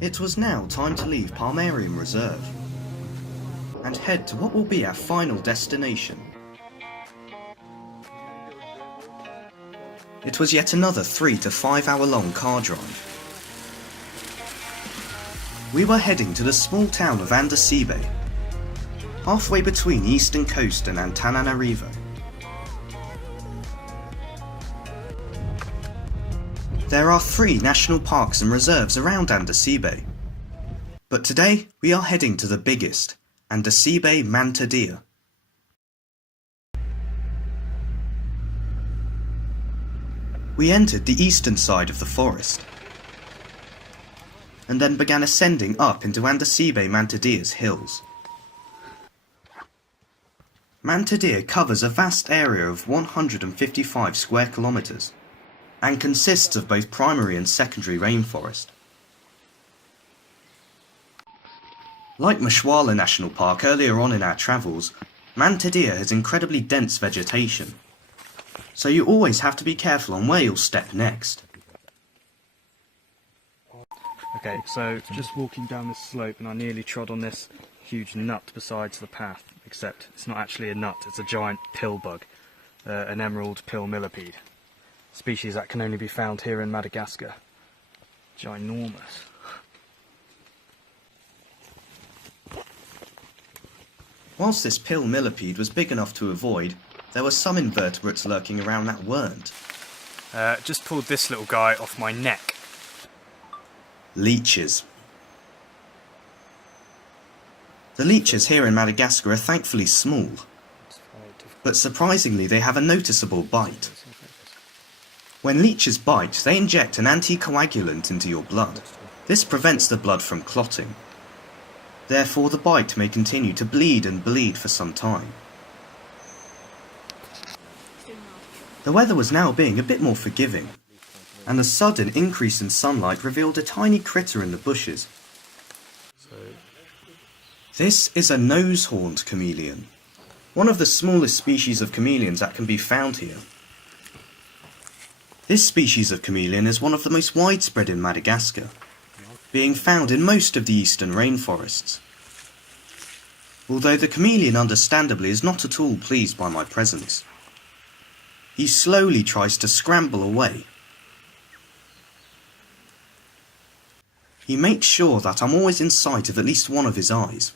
It was now time to leave Palmarium Reserve and head to what will be our final destination. It was yet another 3 to 5 hour long car drive. We were heading to the small town of Andasibe, halfway between Eastern Coast and Antananarivo. There are 3 national parks and reserves around Andasibe, but today we are heading to the biggest, Andasibe Mantadia. We entered the eastern side of the forest, and then began ascending up into Andasibe Mantadia's hills. Mantadia covers a vast area of 155 square kilometers, and consists of both primary and secondary rainforest. Like Mashwala National Park earlier on in our travels, Mantadia has incredibly dense vegetation, so you always have to be careful on where you'll step next. Okay, so just walking down this slope and I nearly trod on this huge nut besides the path, except it's not actually a nut, it's a giant pill bug, an emerald pill millipede. Species that can only be found here in Madagascar. Ginormous. Whilst this pill millipede was big enough to avoid, there were some invertebrates lurking around that weren't. Just pulled this little guy off my neck. Leeches. The leeches here in Madagascar are thankfully small, but surprisingly they have a noticeable bite. When leeches bite, they inject an anticoagulant into your blood. This prevents the blood from clotting. Therefore, the bite may continue to bleed and bleed for some time. The weather was now being a bit more forgiving, and a sudden increase in sunlight revealed a tiny critter in the bushes. This is a nose-horned chameleon, one of the smallest species of chameleons that can be found here. This species of chameleon is one of the most widespread in Madagascar, being found in most of the eastern rainforests. Although the chameleon understandably is not at all pleased by my presence. He slowly tries to scramble away. He makes sure that I'm always in sight of at least one of his eyes.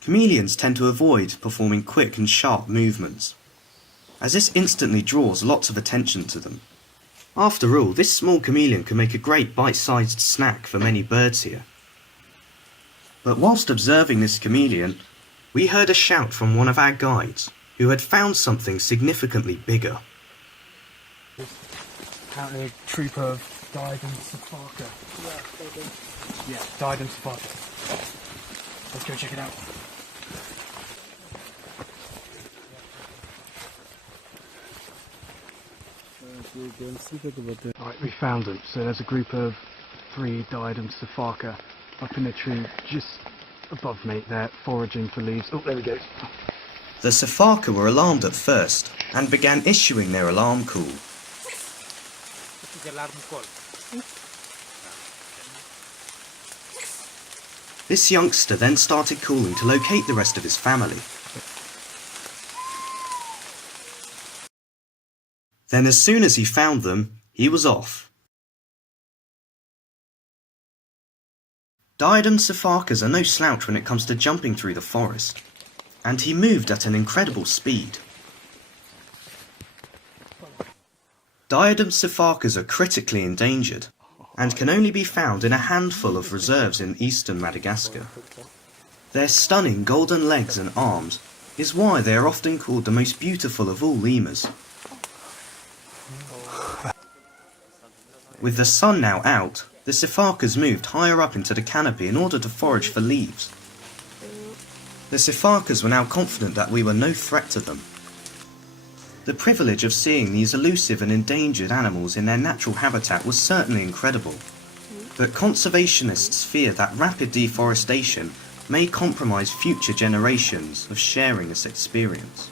Chameleons tend to avoid performing quick and sharp movements, as this instantly draws lots of attention to them. After all, this small chameleon can make a great bite-sized snack for many birds here. But whilst observing this chameleon, we heard a shout from one of our guides, who had found something significantly bigger. Apparently a troop of Diadem Safaka. Yeah, Diadem Safaka. Let's go check it out. Right, we found them. So there's a group of 3 Diadem Safaka up in a tree just above me. They're foraging for leaves. Oh, there we go. The Safaka were alarmed at first and began issuing their alarm call. This youngster then started calling to locate the rest of his family. Then as soon as he found them, he was off. Diadem Safakas are no slouch when it comes to jumping through the forest, and he moved at an incredible speed. Diadem Safakas are critically endangered, and can only be found in a handful of reserves in eastern Madagascar. Their stunning golden legs and arms is why they are often called the most beautiful of all lemurs. With the sun now out, the Safakas moved higher up into the canopy in order to forage for leaves. The Safakas were now confident that we were no threat to them. The privilege of seeing these elusive and endangered animals in their natural habitat was certainly incredible, but conservationists fear that rapid deforestation may compromise future generations of sharing this experience.